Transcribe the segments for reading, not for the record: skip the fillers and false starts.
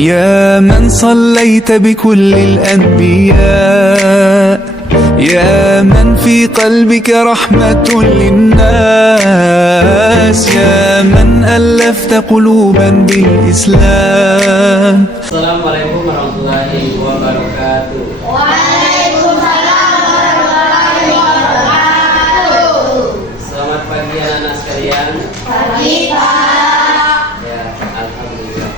يا من صليت بكل الأنبياء، يا من في قلبك رحمة للناس، يا من ألفت قلوبا بالإسلام. السلام عليكم warahmatullahi wabarakatuh. Waalaikumsalam warahmatullahi wabarakatuh. Selamat pagi anak-anak sekalian. Pagi Pak. Ya, alhamdulillah.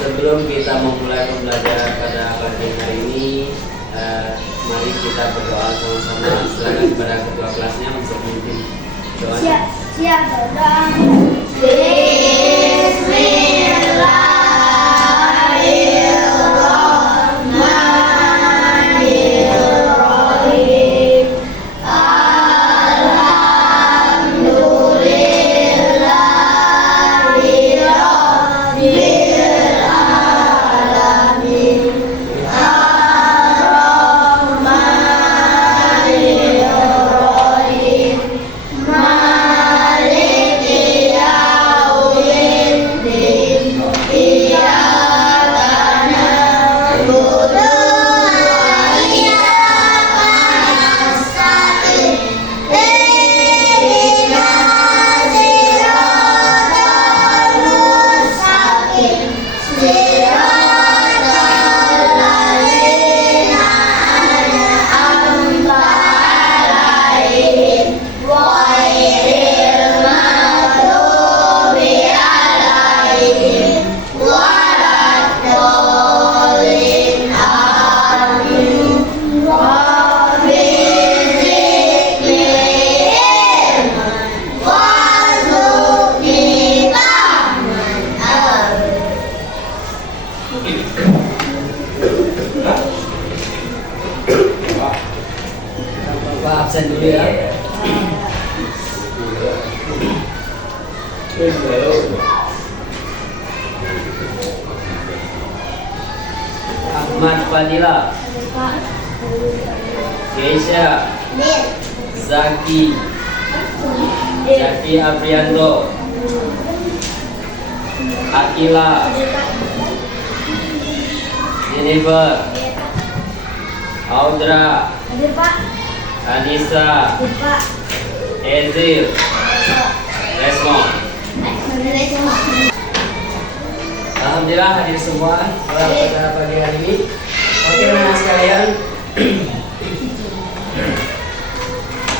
Sebelum kita memulai pembelajaran pada pagi hari ini, mari kita berdoa sama-sama. Silakan kepada ketua kelasnya untuk memimpin doa. Siap berdoa. Bismillahirrahmanirrahim. Alhamdulillahirabbil alamin. Ar-Rahmanirrahim. Maliki yaumiddin. Iyyaka na'budu wa iyyaka nasta'in. Ihdinas siratal mustaqim. Siratal ladzina an'amta 'alaihim ghairil maghdubi 'alaihim waladdallin. Amin. Rabbi zidni ilman warzuqni fahman. Bapak absen dulu ya. Ahmad Fadila, Keisha, Zaki Aprianto, Akila, Jennifer, Audra, Hadir Pak. Anissa, Hadir Pak. Ezil, Resmon. Alhamdulillah hadir semua pada pagi hari ini. Oke teman-teman sekalian,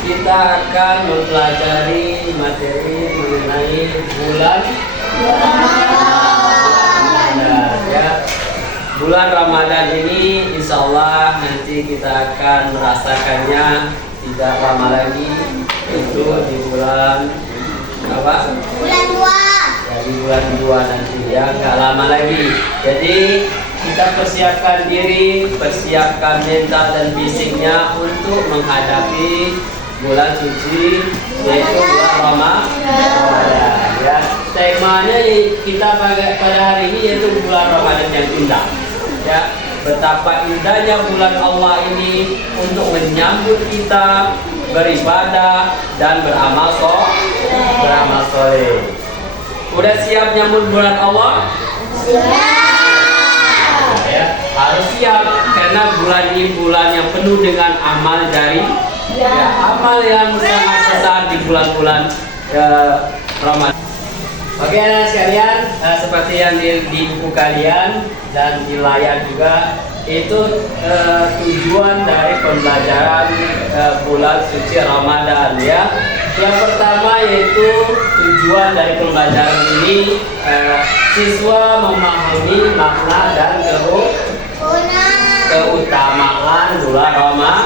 kita akan mempelajari materi mengenai bulan Ramadan. Ya, bulan Ramadan ini insya Allah nanti kita akan merasakannya tidak lama lagi, itu di bulan apa? Bulan 2. Dari bulan 2 nanti ya, nggak lama lagi. Jadi kita persiapkan diri, persiapkan mental dan fisiknya untuk menghadapi bulan suci, yaitu bulan Ramadan. Ya, temanya kita pada hari ini yaitu bulan Ramadan yang indah. Ya, betapa indahnya bulan Allah ini untuk menyambut kita beribadah dan beramal soleh. Udah siap nyambut bulan Allah? Ya, harus siap karena bulan ini bulan yang penuh dengan amal jari, ya, amal yang sangat besar di bulan-bulan Ramadan. Oke anak sekalian, seperti yang di buku kalian dan di layar juga, itu tujuan dari pembelajaran bulan suci Ramadan ya. Yang pertama yaitu tujuan dari pembelajaran ini, siswa memahami makna dan keutamaan bulan Ramadan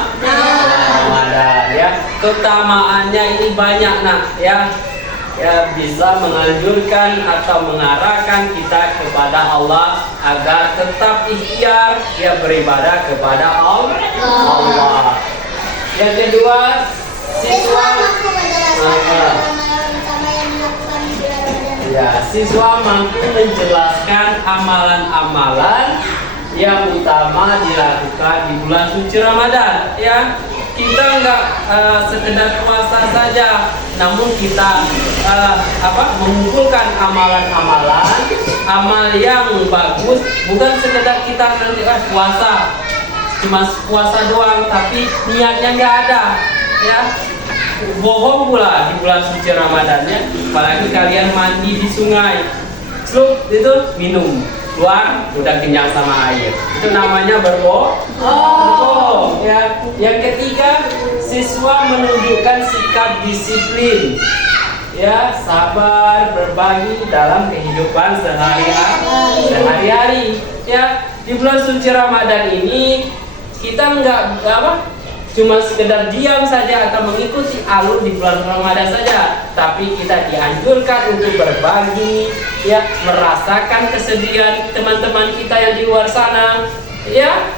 ya. Keutamaannya ini banyak nak ya. Ya, bisa menganjurkan atau mengarahkan kita kepada Allah agar tetap ikhtiar ya beribadah kepada Allah. Yang kedua, siswa mampu menjelaskan amalan-amalan yang utama dilakukan di bulan suci Ramadan ya. kita nggak sekedar puasa saja, namun kita mengumpulkan amalan-amalan, amal yang bagus, bukan sekedar kita nanti puasa, cuma puasa doang, tapi niatnya nggak ada, ya. Bohong pula di bulan suci Ramadannya, apalagi kalian mandi di sungai, slup itu minum, keluar udah kenyang sama air, itu namanya berbohong. Ya. Yang ketiga, siswa menunjukkan sikap disiplin, ya, sabar, berbagi dalam kehidupan sehari-hari. Ya, di bulan suci Ramadan ini kita nggak cuma sekedar diam saja atau mengikuti alur di bulan Ramadan saja, tapi kita dianjurkan untuk berbagi, ya, merasakan kesedihan teman-teman kita yang di luar sana, ya.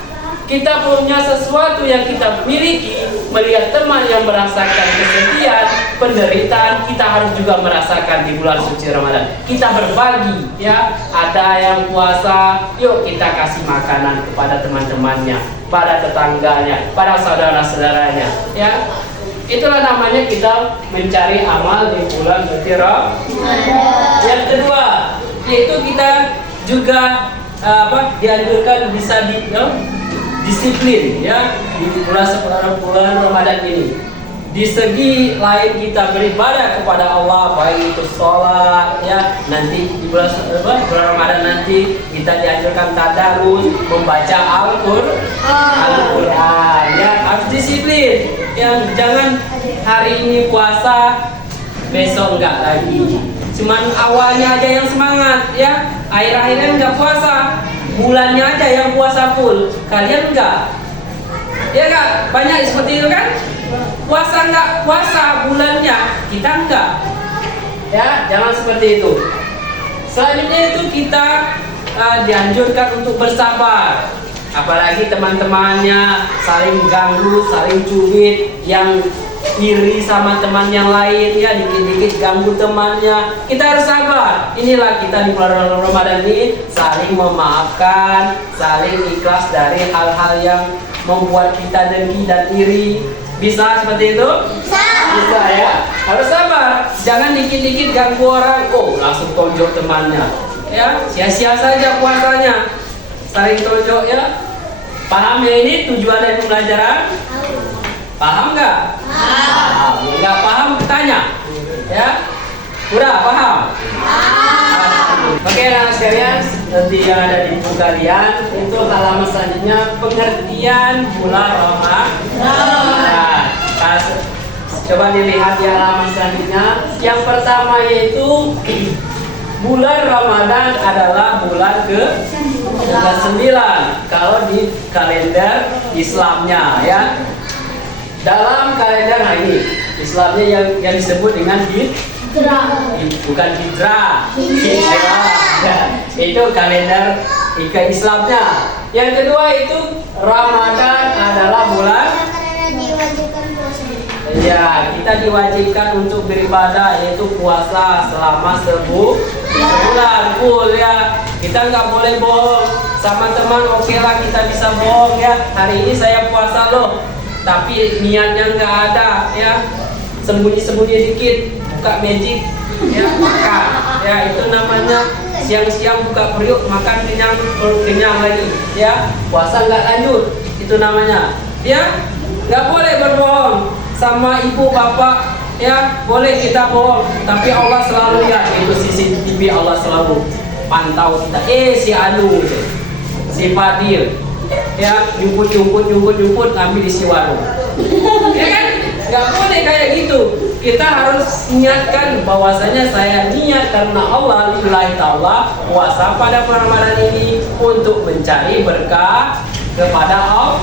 Kita punya sesuatu yang kita miliki, melihat teman yang merasakan kesedihan, penderitaan, kita harus juga merasakan di bulan suci Ramadan. Kita berbagi, ya. Ada yang puasa, yuk kita kasih makanan kepada teman-temannya, pada tetangganya, pada saudara-saudaranya, ya. Itulah namanya kita mencari amal di bulan suci Ramadan. Yang kedua, yaitu kita juga dianjurkan bisa disiplin, ya, di bulan Ramadan ini. Di segi lain kita beribadah kepada Allah, baik itu sholat, ya, nanti di bulan Ramadan nanti kita dianjurkan tadarus, membaca Al-Quran, ya, harus disiplin. Yang jangan hari ini puasa, besok enggak lagi. Cuman awalnya aja yang semangat, ya, akhir-akhirnya enggak puasa. Bulannya aja yang puasa full, kalian enggak? Ya enggak? Banyak seperti itu kan? Puasa enggak puasa bulannya, kita enggak. Ya, jangan seperti itu. Selanjutnya itu kita dianjurkan untuk bersabar. Apalagi teman-temannya saling ganggu, saling cubit, yang iri sama teman yang lain, ya, dikit-dikit ganggu temannya, kita harus sabar. Inilah kita di bulan Ramadan ini saling memaafkan, saling ikhlas dari hal-hal yang membuat kita dengki dan iri. Bisa seperti itu? Bisa, ya. Harus sabar. Jangan dikit-dikit ganggu orang, langsung tonjok temannya, ya. Sia-sia saja puasanya, saling tonjok, ya. Paham ya ini tujuan dari pembelajaran? Paham nggak? Paham. Nggak paham tanya, ya. Udah paham? Paham. Oke, anak sekalian, nanti yang ada di buku kalian itu halaman selanjutnya pengertian bulan Ramadan. Nah, coba dilihat di halaman selanjutnya. Yang pertama yaitu bulan Ramadan adalah bulan ke-9 kalau di kalender Islamnya, ya. Dalam kalender ini Islamnya yang disebut dengan bukan hijrah, itu kalender Islamnya. Yang kedua itu Ramadan adalah bulan, ya, kita diwajibkan untuk beribadah, yaitu puasa selama sebulan full, ya. Kita nggak boleh bohong sama teman. Oke lah, kita bisa bohong, ya, hari ini saya puasa loh, tapi niatnya nggak ada, ya, sembunyi-sembunyi dikit, buka magic, ya, makan, ya, itu namanya siang-siang buka periuk, makan kenyang, perut kenyang lagi, ya, puasa nggak lanjut, itu namanya, ya. Nggak boleh berbohong sama ibu bapak, ya, boleh kita bohong, tapi Allah selalu lihat, itu CCTV, Allah selalu pantau kita. Si Anu, si Fadil, ya, nyumput ngambil isi warung, ya kan? Nggak boleh kayak gitu. Kita harus ingatkan bahwasanya saya niat karena Allah lillahi ta'ala puasa pada bulan Ramadan ini untuk mencari berkah kepada Allah.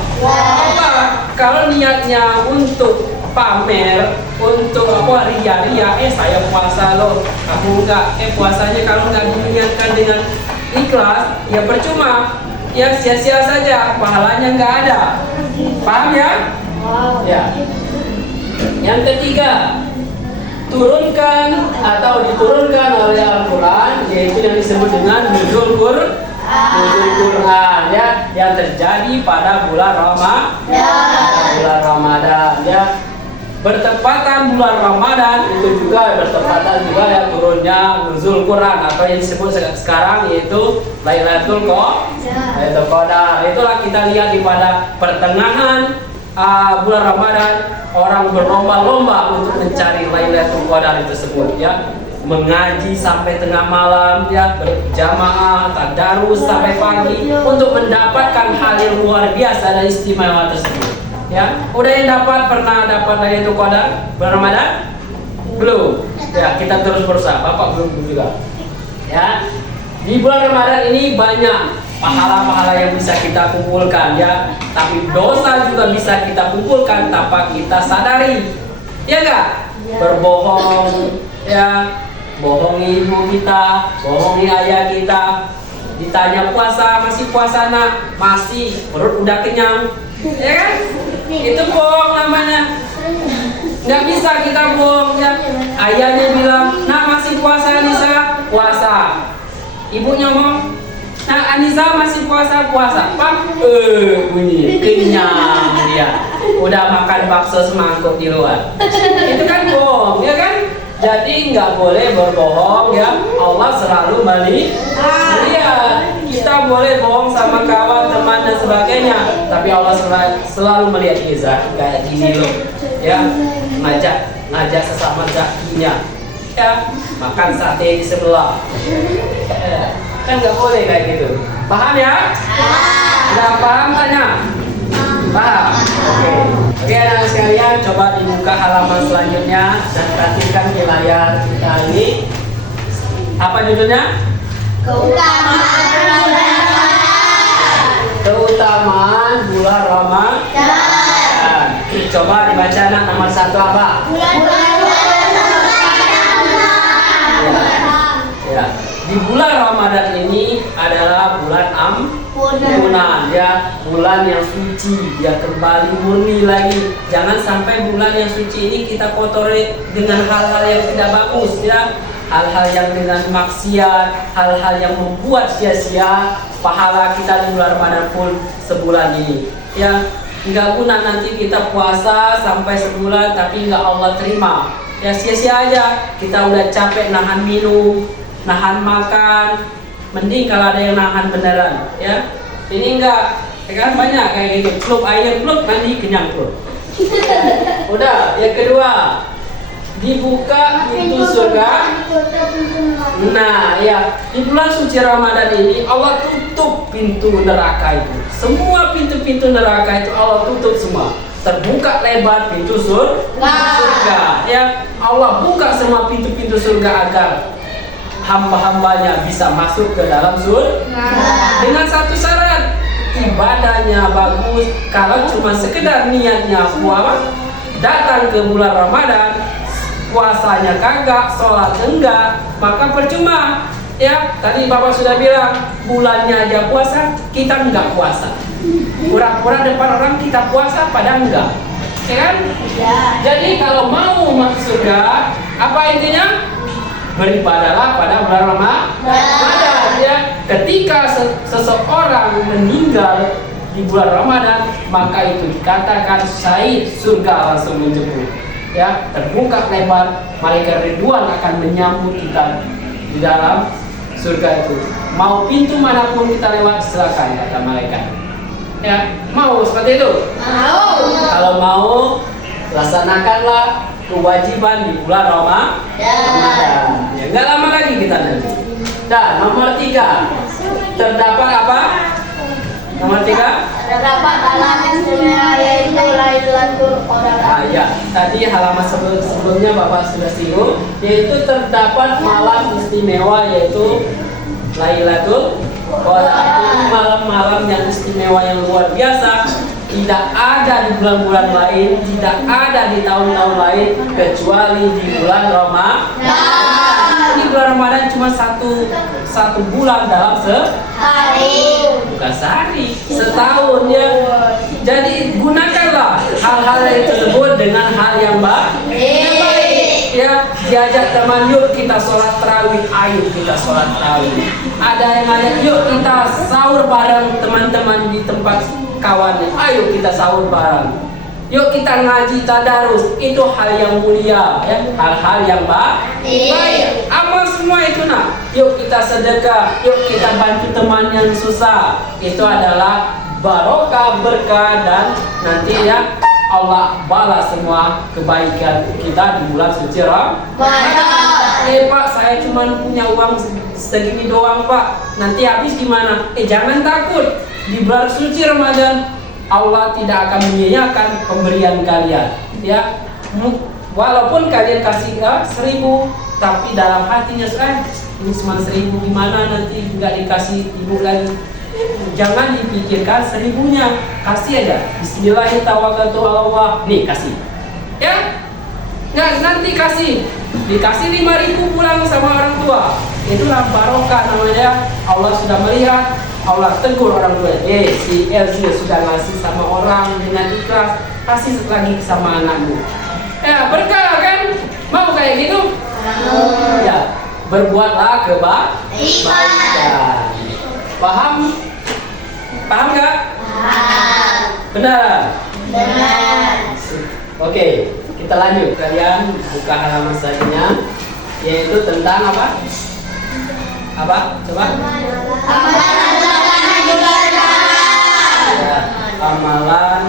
Kalau niatnya untuk pamer, untuk ria, saya puasa loh, kamu enggak, puasanya kalau enggak diniatkan dengan ikhlas, ya percuma, ya, sia-sia saja, pahalanya enggak ada. Paham, ya? Ya. Yang ketiga, diturunkan oleh Al-Quran, yaitu yang disebut dengan nuzul Quran, keutamaan ya yang terjadi pada bulan Ramadan ya. Bertepatan bulan Ramadan itu juga bertepatan juga ya turunnya nuzul Quran atau yang disebut sekarang yaitu Lailatul Qadar. Itulah kita lihat di pada pertengahan bulan Ramadan orang berlomba-lomba untuk mencari Lailatul Qadar tersebut ya. Mengaji sampai tengah malam ya, berjamaah, tadarus sampai pagi untuk mendapatkan hal yang luar biasa dan istimewa tersebut. Ya, udah yang pernah dapat Lailatul Qadar bulan Ramadan? Belum. Ya, kita terus berusaha. Bapak belum juga. Ya. Di bulan Ramadan ini banyak pahala-pahala yang bisa kita kumpulkan ya, tapi dosa juga bisa kita kumpulkan tanpa kita sadari. Ya enggak? Berbohong ya, bohongi ibu kita, bohongi ayah kita. Ditanya puasa, masih puasa nak? Masih, perut udah kenyang. Ya kan? Itu bohong namanya. Nggak bisa kita bohong ya. Ayahnya bilang, nak masih puasa Anissa? Puasa. Ibunya ngomong, nah Anissa masih puasa? Pak, bunyi, kenyang dia. Udah makan bakso semangkuk di luar. Itu kan bohong, ya kan? Jadi nggak boleh berbohong ya. Allah selalu melihat. Kita boleh bohong sama kawan, teman dan sebagainya, tapi Allah selalu melihat Iza kayak gini loh. Ya, ngajak sesama zakinya. Ya, makan sate di sebelah. Kan nggak boleh kayak gitu. Paham ya? Nggak paham tanya? Paham? Oke, anak-anak sekalian, coba dibuka halaman selanjutnya dan perhatikan di layar kita ini. Apa judulnya? Keutamaan bulan Ramadan. Coba dibaca anak, nomor 1 apa? Ya. Di bulan Ramadan ini adalah bulan ampunan ya, bulan yang suci ya, kembali murni lagi. Jangan sampai bulan yang suci ini kita kotori dengan hal-hal yang tidak bagus ya, hal-hal yang dengan maksiat, hal-hal yang membuat sia-sia pahala kita di bulan Ramadan pun sebulan ini ya. Nggak guna nanti kita puasa sampai sebulan tapi nggak Allah terima ya, sia-sia aja. Kita udah capek nahan minum, nahan makan, mending kalau ada yang nahan beneran ya. Ini enggak, ya kan banyak kayak gitu, klub air klub nanti kenyang klub. Udah, yang kedua, dibuka pintu surga. Nah ya, di bulan suci Ramadan ini Allah tutup pintu neraka itu. Semua pintu-pintu neraka itu Allah tutup semua. Terbuka lebar pintu surga ya. Allah buka semua pintu-pintu surga agar hamba-hambanya bisa masuk ke dalam surga dengan satu syarat, ibadahnya bagus. Kalau cuma sekedar niatnya puasa datang ke bulan Ramadan, puasanya kagak, sholat enggak, maka percuma ya. Tadi Bapak sudah bilang, bulannya aja puasa, kita enggak puasa, pura-pura depan orang kita puasa padahal enggak, ya kan? Jadi kalau mau masuk surga, apa intinya? Beribadahlah pada bulan Ramadan ya. Ketika seseorang meninggal di bulan Ramadan, maka itu dikatakan syahid, surga langsung menjemput ya. Terbuka lebar, malaikat Ridwan akan menyambut kita di dalam surga itu. Mau pintu manapun kita lewat, silakan kata malaikat ya. Mau seperti itu? Mau. Kalau mau, laksanakanlah kewajiban di bulan Ramadan ya, nggak lama lagi kita nanti. Dan nomor 3, terdapat apa? Nomor 3, terdapat halaman istimewa yaitu Lailatul Qadar. Ya, tadi halaman sebelumnya Bapak sudah singgung, yaitu terdapat malam istimewa yaitu Lailatul Qadar. Malam-malam yang istimewa yang luar biasa. Tidak ada di bulan-bulan lain, tidak ada di tahun-tahun lain kecuali di bulan Ramadan. Di bulan Ramadan cuma satu bulan dalam sehari, bukan sehari, setahun ya. Jadi gunakanlah hal-hal yang tersebut dengan hal yang baik ya. Diajak teman, yuk kita sholat tarawih. Ayo kita sholat tarawih. Ada yang ngajak, yuk kita sahur bareng teman-teman di tempat kawannya. Ayo kita sahur bareng. Yuk kita ngaji tadarus. Itu hal yang mulia, ya, hal-hal yang baik. Amal semua itu nak. Yuk kita sedekah. Yuk kita bantu teman yang susah. Itu adalah barokah, berkah, dan nanti ya Allah balas semua kebaikan kita di bulan suci Ramadan. Pak, saya cuma punya uang segini doang Pak, nanti habis gimana? Jangan takut, di bulan suci Ramadan Allah tidak akan menyia-nyiakan pemberian kalian. Ya, walaupun kalian kasih 1.000, tapi dalam hatinya ini cuma 1.000, gimana nanti nggak dikasih ibu lagi. Jangan dipikirkan 1.000-nya, kasih aja. Bismillahirrahmanirrahim, Allah. Nih kasih, ya. Nggak, nanti dikasih 5.000 pulang sama orang tua. Itulah barokah namanya. Allah sudah melihat, Allah tegur orang tua. Si Elsie sudah ngasih sama orang dengan ikhlas, kasih lagi sama anakmu. Ya berkah kan? Mau kayak gitu? Ya, berbuatlah kebaikan. Paham? Paham nggak? Paham. Benar? Benar. Oke, kita lanjut. Kalian buka halaman selanjutnya, yaitu tentang apa? Apa? Coba. Ya, amalan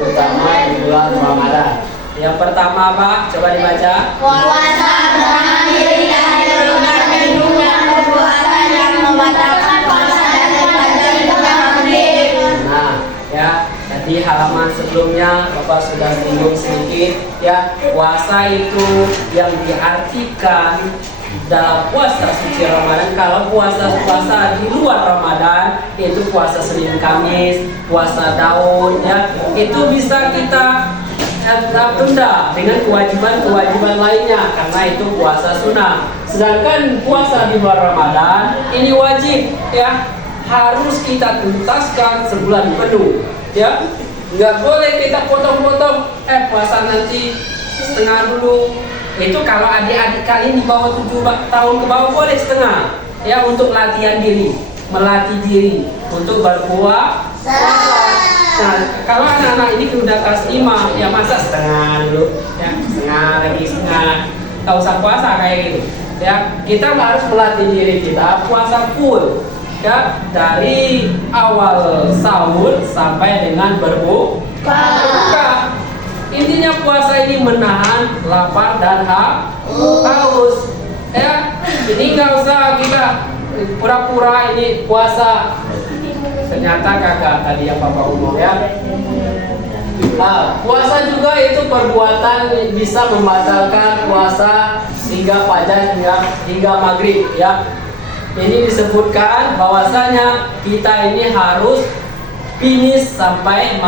utama di bulan Ramadan. Yang pertama apa? Coba dibaca. Puasa menahan diri dari berbagai bukan perbuatan yang membatalkan puasa daripada ibadah maghrib. Nah, ya tadi halaman sebelumnya Bapak sudah singgung sedikit. Ya, puasa itu yang diartikan dalam puasa suci Ramadan. Kalau puasa di luar Ramadan itu puasa Senin Kamis, puasa Daud, ya itu bisa kita tunda dengan kewajiban-kewajiban lainnya karena itu puasa sunnah. Sedangkan puasa di bulan Ramadan ini wajib, ya harus kita tuntaskan sebulan penuh, ya nggak boleh kita potong-potong. Puasa nanti setengah dulu. Itu kalau adik-adik kalian di bawah 7 tahun ke bawah boleh setengah, ya untuk latihan diri, melatih diri untuk berpuasa. Nah, kalau anak-anak ini sudah kelas 5, ya masa setengah dulu, ya setengah lagi setengah, tak usah puasa kayak gitu. Ya, kita harus melatih diri kita puasa full, ya dari awal sahur sampai dengan berbuka. Intinya puasa ini menahan lapar dan haus, ya. Ini nggak usah kita pura-pura ini puasa. Ternyata kagak tadi yang Bapak umum, ya. Nah, puasa juga itu perbuatan bisa membatalkan puasa hingga fajar hingga maghrib, ya. Ini disebutkan bahwasanya kita ini harus finish sampai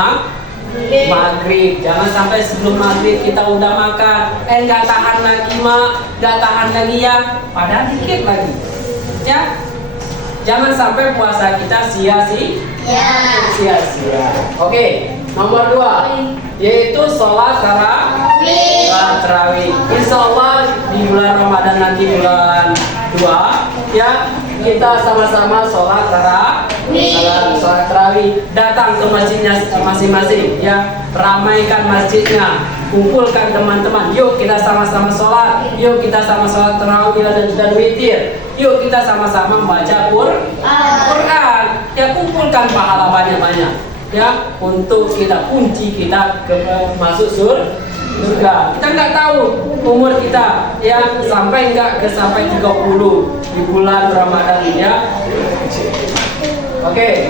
maghrib. Jangan sampai sebelum maghrib kita udah makan, nggak tahan lagi nggak tahan lagi ya, padahal dikit lagi, ya. Jangan sampai puasa kita sia-sia. Oke, nomor 2 yaitu sholat tarawih. Insya Allah di bulan Ramadan nanti bulan 2, ya kita sama-sama sholat tarawih. Datang ke masjidnya masing-masing, ya ramaikan masjidnya, kumpulkan teman-teman. Yuk kita sama-sama sholat. Yuk kita sama sholat tarawih dan witir. Yuk kita sama-sama membaca Quran. Ya kumpulkan pahala banyak-banyak, ya untuk kita kunci kita masuk surga. Kita nggak tahu umur kita, ya sampai 30 di bulan Ramadan, ya. Oke.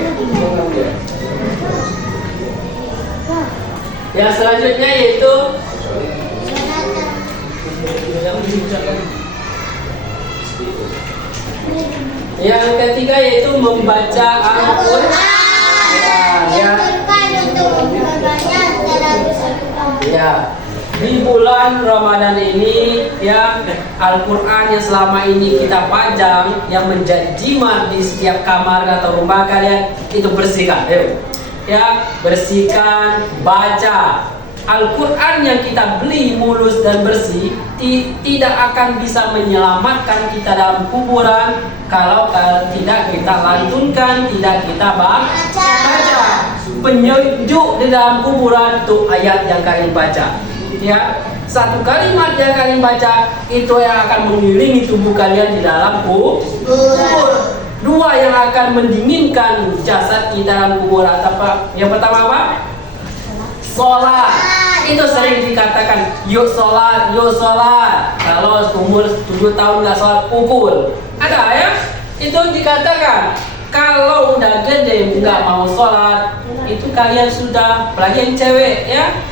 Yang selanjutnya yaitu yang ketiga yaitu membaca Al-Quran. Ya, di bulan Ramadan ini, ya Al-Quran yang selama ini kita pajang, yang menjadi jimat di setiap kamar atau rumah kalian, itu bersihkan. Ayo, ya bersihkan, baca. Al-Quran yang kita beli mulus dan bersih tidak akan bisa menyelamatkan kita dalam kuburan kalau tidak kita lantunkan, tidak kita baca. Penyejuk di dalam kuburan itu ayat yang kalian baca. Ya, satu kalimat yang kalian baca itu yang akan mengiringi tubuh kalian di dalam kubur. Dua yang akan mendinginkan jasad di dalam kubur apa? Yang pertama apa? Sholat. Itu sering dikatakan yuk sholat, yuk sholat. Kalau umur 7 tahun nggak sholat pukul. Ada ya? Itu dikatakan. Kalau udah gede nggak mau sholat, itu kalian sudah, apalagi yang cewek ya,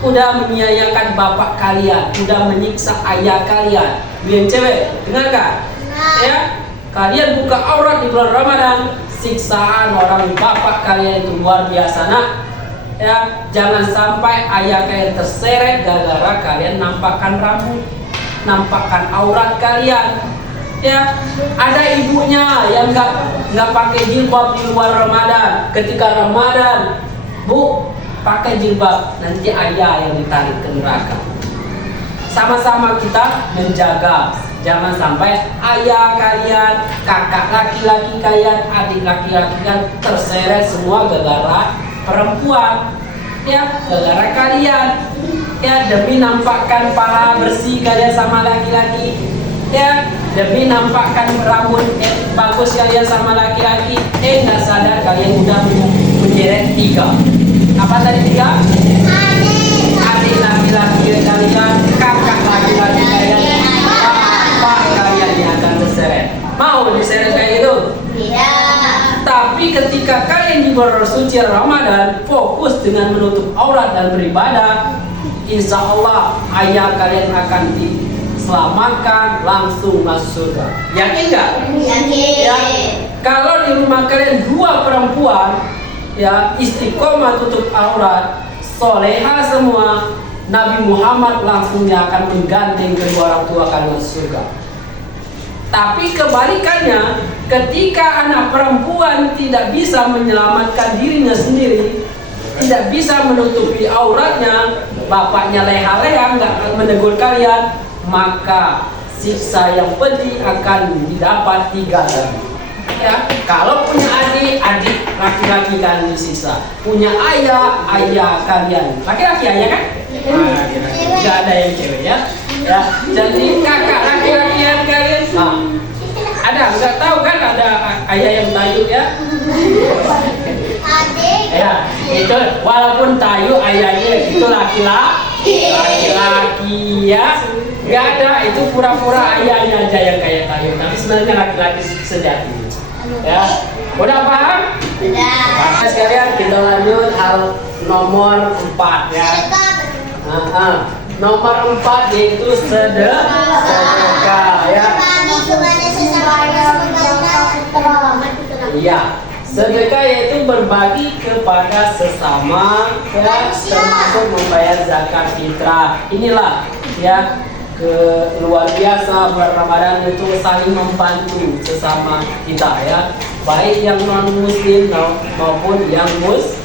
udah menyia-nyiakan bapak kalian, udah menyiksa ayah kalian. Yang cewek, dengarkan ya? Kalian buka aurat di bulan Ramadan, siksaan orang bapak kalian itu luar biasa nak. Ya, jangan sampai ayah kalian terseret gara-gara kalian nampakkan rambut, nampakkan aurat kalian. Ya, ada ibunya yang nggak pakai jilbab di luar Ramadan. Ketika Ramadan, bu pakai jilbab, nanti ayah yang ditarik ke neraka. Sama-sama kita menjaga. Jangan sampai ayah kalian, kakak laki-laki kalian, adik laki-laki kalian terseret semua gara-gara perempuan. Ya, gara-gara kalian. Ya, demi nampakkan paha bersih kalian sama laki-laki. Ya, demi nampakkan rambut bagus kalian sama laki-laki. Nggak sadar kalian udah menyeret 3. Apa tadi 3? Adik laki-laki kalian, kakak laki-laki kalian, kalian yang akan terseret. Mau diseret kayak gitu? Iya. Tapi ketika kalian di bulan suci Ramadan fokus dengan menutup aurat dan beribadah, insya Allah ayah kalian akan diselamatkan langsung masuk surga. Yakin nggak? Yakin. Ya. Kalau di rumah kalian 2 perempuan, ya istiqomah tutup aurat, soleha semua, Nabi Muhammad langsung akan menggandeng kedua orang tua kalian masuk surga. Tapi kebalikannya, ketika anak perempuan tidak bisa menyelamatkan dirinya sendiri, tidak bisa menutupi auratnya, bapaknya leha-leha nggak menegur kalian, maka siksa yang pedih akan didapat 3 kali. Ya, kalau punya adik laki-laki kalian disiksa, punya ayah kalian, laki-laki ayah kan? Nggak ada yang cewek ya. Ya, jadi kakak laki-laki kalian, ada nggak tahu kan ada ayah yang tayu ya? Adik. Ya, itu walaupun tayu ayahnya itu laki-laki ya, nggak ada, itu pura-pura ayahnya aja yang kayak tayu, tapi sebenarnya laki-laki sejati. Ya, udah paham? Udah. Sekalian kita lanjut hal nomor 4 ya. Nomor 4 yaitu sedekah ya. Iya, sedekah yaitu berbagi kepada sesama ya, termasuk membayar zakat fitrah. Inilah ya, luar biasa bulan Ramadan itu saling membantu sesama kita ya, baik yang non muslim maupun yang muslim.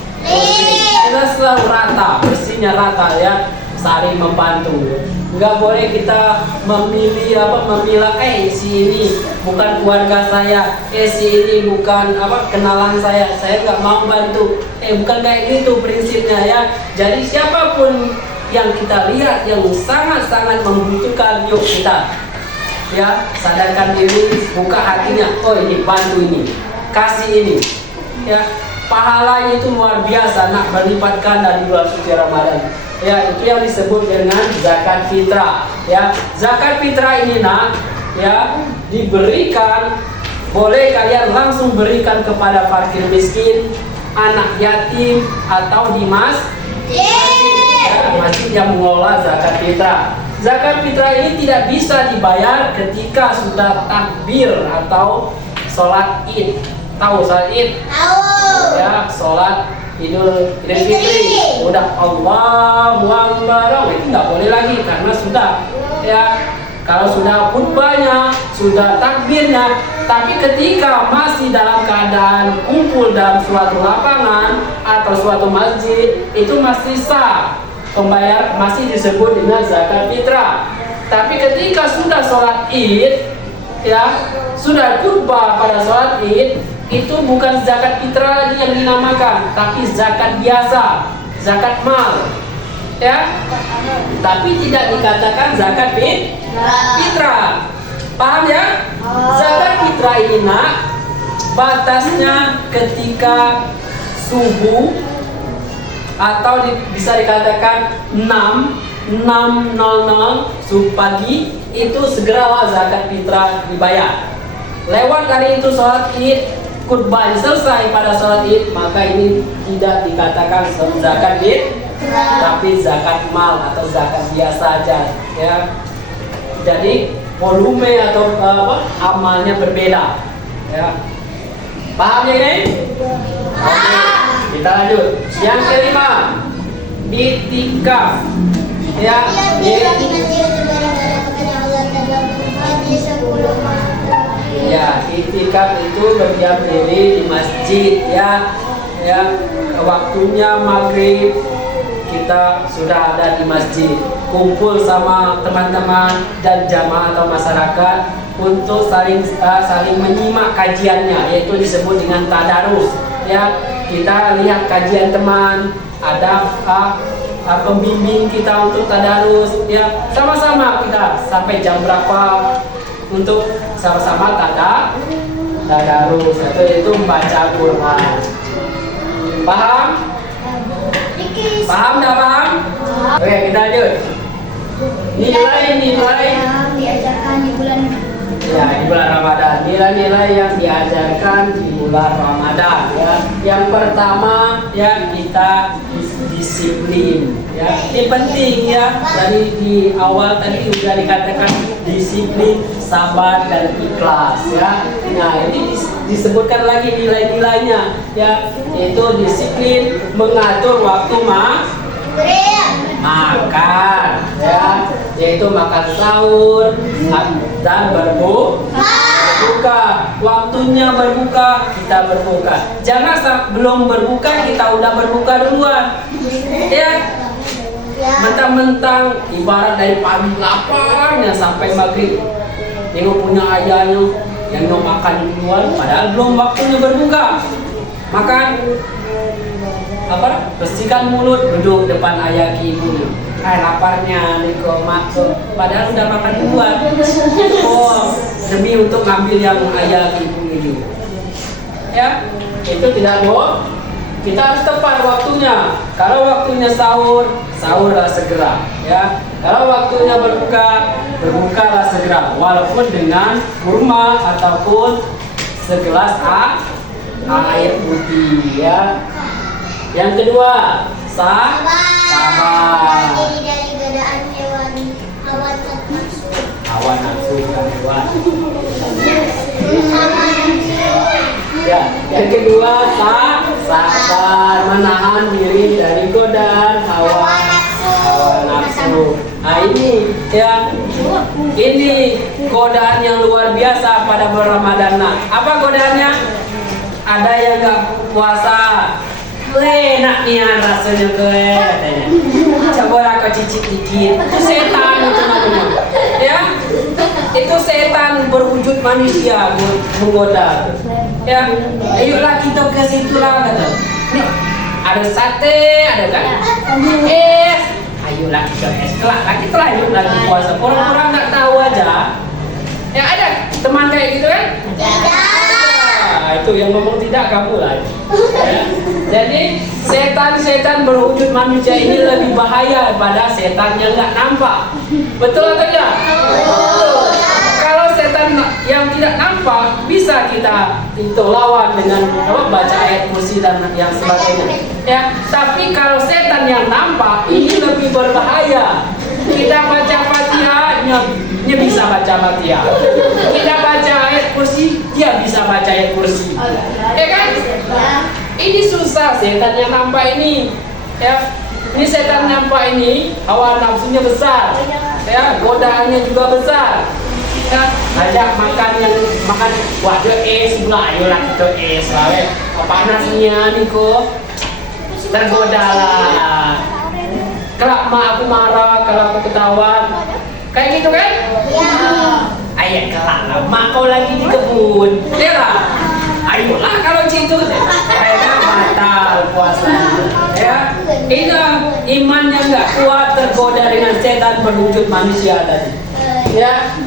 Kita selalu rata, bersihnya rata ya, saling membantu. Nggak boleh kita memilah si ini bukan keluarga saya, si ini bukan kenalan saya nggak mau bantu. Bukan kayak gitu prinsipnya ya. Jadi siapapun yang kita lihat yang sangat-sangat membutuhkan, yuk kita ya sadarkan diri, buka hatinya, oh ini bantu ini, kasih ini ya, pahalanya itu luar biasa nak, berlipat ganda di bulan suci Ramadan ya. Itu yang disebut dengan zakat fitrah ya. Zakat fitrah ini nak ya, diberikan, boleh kalian langsung berikan kepada fakir miskin, anak yatim, atau di masjid yang mengelola zakat fitrah. Zakat fitrah ini tidak bisa dibayar ketika sudah takbir atau sholat id. Tahu sholat id? Tahu. Ya, sholat Idul Fitri. Udah Allahu Akbar, itu nggak boleh lagi karena sudah ya. Kalau sudah khutbahnya, sudah takbirnya, tapi ketika masih dalam keadaan kumpul dalam suatu lapangan atau suatu masjid, itu masih sah. pembayar masih disebut dengan zakat fitrah. Tapi ketika sudah sholat id, ya sudah khutbah pada sholat id, itu bukan zakat fitrah lagi yang dinamakan, tapi zakat biasa, zakat mal, ya. Tapi tidak dikatakan zakat fitrah. Paham ya? Zakat fitrah ini nak, batasnya ketika subuh atau bisa dikatakan 6.00 subuh pagi, itu segeralah zakat fitrah dibayar. Lewat dari itu sholat id, khutbah selesai pada sholat id, maka ini tidak dikatakan zakat fitrah, tapi zakat mal atau zakat biasa aja, ya. Jadi volume atau amalnya berbeda, ya. Paham ya ini? Oke, kita lanjut. Yang kelima, itikaf, ya. Ya, itikaf itu berdiam diri di masjid, ya. Ya, waktunya maghrib kita sudah ada di masjid, kumpul sama teman-teman dan jamaah atau masyarakat untuk saling menyimak kajiannya, yaitu disebut dengan tadarus. Ya, kita lihat kajian teman, ada pembimbing kita untuk tadarus, ya, sama-sama kita sampai jam berapa untuk sama-sama tadarus, yaitu membaca Quran. Paham? Paham tak paham? Oke, kita lanjut. Nilai-nilai yang diajarkan di bulan Ramadan. Nilai-nilai yang diajarkan di bulan Ramadan, ya. Yang pertama, ya, kita disiplin, ya. Ini penting, ya. Dari di awal tadi sudah dikatakan disiplin, sabar dan ikhlas, ya. Nah, ini disebutkan lagi nilai-nilainya, ya, yaitu disiplin mengatur waktu makan, ya, yaitu makan sahur dan berbuka. Waktunya berbuka, kita berbuka. Jangan belum berbuka kita udah berbuka duluan, ya. Mentang-mentang ibarat dari pagi laparnya sampai maghrib tengok punya ayahnya yang mau makan duluan, padahal belum waktunya berbuka. Makan bersihkan mulut, duduk depan ayah ibu. Laparnya Niko maksud, padahal udah makan duluan. Demi untuk ngambil yang ayah ibu ini. Ya, itu tidak boleh. Kita harus tepat waktunya. Kalau waktunya sahur, sahurlah segera, ya. Kalau waktunya berbuka, berbukalah segera, walaupun dengan kurma ataupun segelas air putih, ya. Yang kedua, sabar. Dari godaan hawa nafsu. Hawa nafsu bukan hewan. Ya, yang kedua, sabar, menahan diri dari godaan hawa nafsu. Nah, ini, ya, ini godaan yang luar biasa pada bulan Ramadan. Nah, apa godaannya? Ada yang nggak puasa, enak nian rasanya katanya. Coba kau cicip dikit. Itu setan itu namanya. Ya, itu setan berwujud manusia menggoda. Ya, ayolah kita ke situ lah kata. Nih, ada sate, ada kan? Es. Ayolah kita es. Kelak lagi lagi puasa. Orang-orang nggak tahu aja. Ya ada teman kayak gitu kan? Nah, itu yang ngomong tidak kamu lah. Ya. Jadi setan-setan berwujud manusia ini lebih bahaya daripada setan yang nggak nampak. Betul atau tidak? Betul. Kalau setan yang tidak nampak bisa kita itu lawan dengan baca ayat kursi dan yang sebagainya. Ya, tapi kalau setan yang nampak ini lebih berbahaya. Kita baca Fatihahnya, dia bisa baca Fatihah. Kita baca ayat kursi, dia bisa baca ayat kursi. Ya kan? Ini susah setan yang nampak ini. Ya, ini setan nampak ini, hawa nafsunya besar. Ya, godaannya juga besar. Ya, ajak makan wah dia es pula, ayolah kita es lah. Panasnya nih kok tergoda lah. Kelak mak aku marah kalau aku ketahuan. Kayak gitu kan? Iya. Ayah kelak lah, mak kau lagi di kebun. Ya lah. Ayolah kalau gitu. Kayaknya batal puasa. Ya, itu imannya nggak kuat, tergoda dengan setan berwujud manusia tadi. Ya,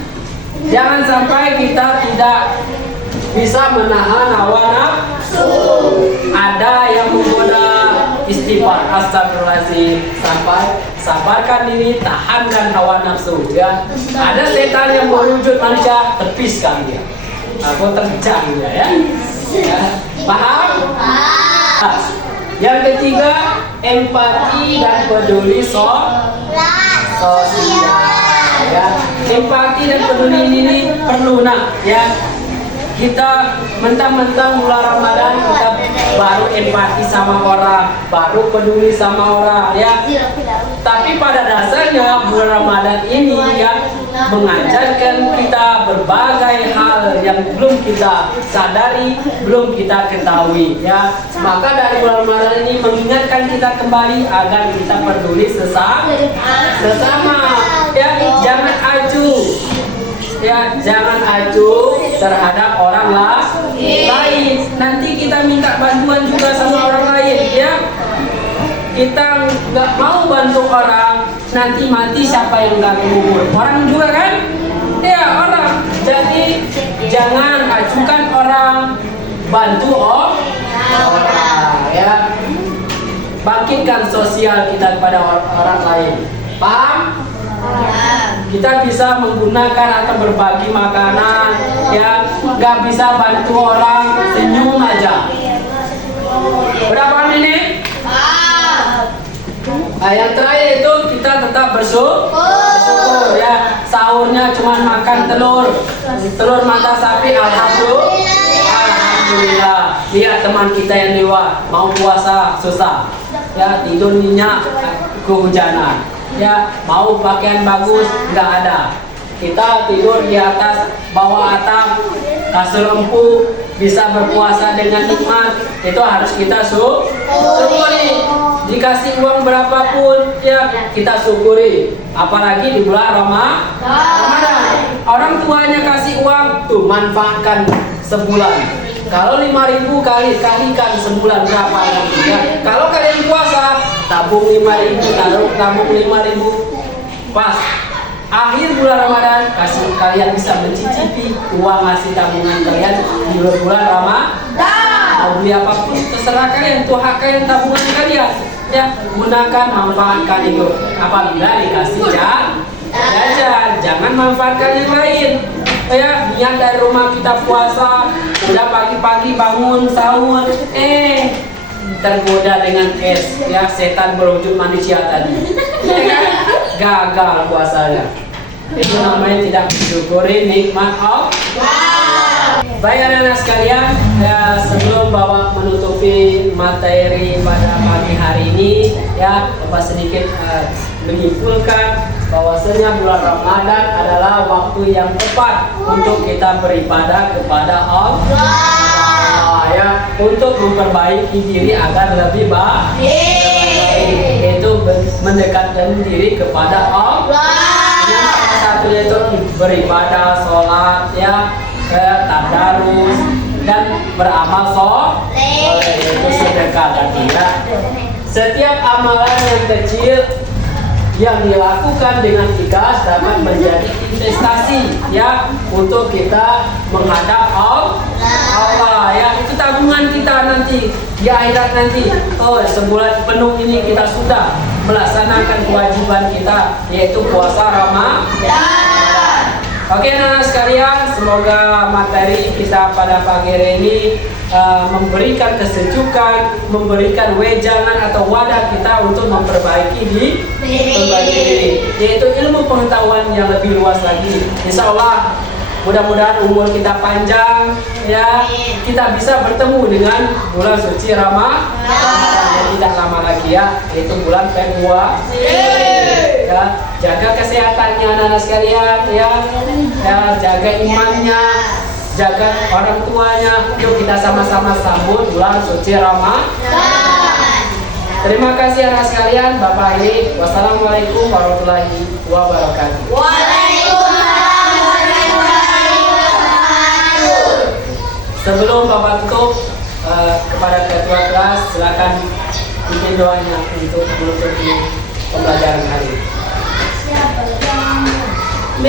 jangan sampai kita tidak bisa menahan hawa nafsu. Ada yang menggoda, istighfar, astagfirullahaladzim, sampai sabarkan diri, tahankan hawa nafsu. Ya, ada setan yang berwujud manusia, tepiskan dia. Aku terjang dia, ya. Ya, paham? Yang ketiga, empati dan peduli sosial. Ya, empati dan peduli ini perlu ya. Kita mentang-mentang bulan Ramadan kita baru empati sama orang, baru peduli sama orang, ya. Tapi pada dasarnya bulan Ramadan ini ya mengajarkan kita berbagai hal yang belum kita sadari, belum kita ketahui, ya. Maka dari bulan Ramadan ini mengingatkan kita kembali agar kita peduli sesama, ya. Jangan acuh. Ya, jangan acuh terhadap orang lain. Nanti kita minta bantuan juga sama orang lain, ya. Kita nggak mau bantu orang, nanti mati siapa yang nggak kubur? Orang juga kan? Ya, orang. Jadi jangan acuhkan orang, bantu orang, ya. Bangkitkan sosial kita kepada orang lain. Paham? Kita bisa menggunakan atau berbagi makanan, ya. Gak bisa bantu orang, senyum aja. Berapa menit? Nah, yang terakhir itu kita tetap bersyukur, ya. Sahurnya cuma makan telur mata sapi, alhamdulillah. Lihat teman kita yang lewat mau puasa susah, ya, tidur nyenyak kehujanan. Ya, mau pakaian bagus nggak ada. Kita tidur di atas bawah atap, kasur empuk, bisa berpuasa dengan nikmat. Itu harus kita syukuri. Dikasih uang berapapun, ya kita syukuri. Apalagi di bulan Ramadan. Orang tuanya kasih uang, tuh manfaatkan sebulan. Kalau 5.000 kalikan sebulan berapa nanti, ya? Kalau kalian puasa, tabung 5.000, tabung 5.000, pas akhir bulan Ramadan kalian bisa mencicipi uang hasil tabungan kalian di bulan Ramadan. Mau beli apapun terserah kalian, itu hak kalian, tabungan kalian, ya. Gunakan, manfaatkan itu. Apabila dikasih jajan, jangan manfaatkan yang lain. Ya, niat dari rumah kita puasa, udah pagi-pagi bangun sahur, tergoda dengan es, ya, setan berwujud manusia tadi, ya kan? Gagal puasanya. Itu namanya tidak mensyukuri nikmat Allah. Baik anak-anak sekalian, ya, sebelum Bapak menutupi materi pada pagi hari ini, ya, Bapak sedikit menyimpulkan bahwasanya bulan Ramadan adalah waktu yang tepat untuk kita beribadah kepada Allah, ya, untuk memperbaiki diri agar lebih baik, yaitu mendekatkan diri kepada Allah. Yang salah satunya itu beribadah, sholat, ya, tadarus, dan beramal soleh, yaitu sedekah dan tidak. Setiap amalan yang kecil yang dilakukan dengan ikhlas dapat menjadi investasi, ya, untuk kita menghadap Allah, ya. Itu tabungan kita nanti di akhirat nanti. Oh, sebulan penuh ini kita sudah melaksanakan kewajiban kita, yaitu puasa Ramadan. Oke, anak-anak sekalian, semoga materi kita pada pagi hari ini memberikan kesejukan, memberikan wejangan atau wadah kita untuk memperbaiki diri, yaitu ilmu pengetahuan yang lebih luas lagi. Insya Allah, mudah-mudahan umur kita panjang, ya, kita bisa bertemu dengan bulan suci Ramadan yang tidak lama lagi, ya, yaitu bulan Februari. Ya, jaga kesehatannya anak-anak sekalian, ya, jaga imannya, jaga orang tuanya. Yuk kita sama-sama sambut bulan suci Ramadan. Terima kasih anak sekalian, Bapak ini. Wassalamualaikum warahmatullahi wabarakatuh. Waalaikumsalam warahmatullahi wabarakatuh. Sebelum Bapak tutup, kepada ketua kelas silakan pimpin doanya untuk menutup pembelajaran hari ini. B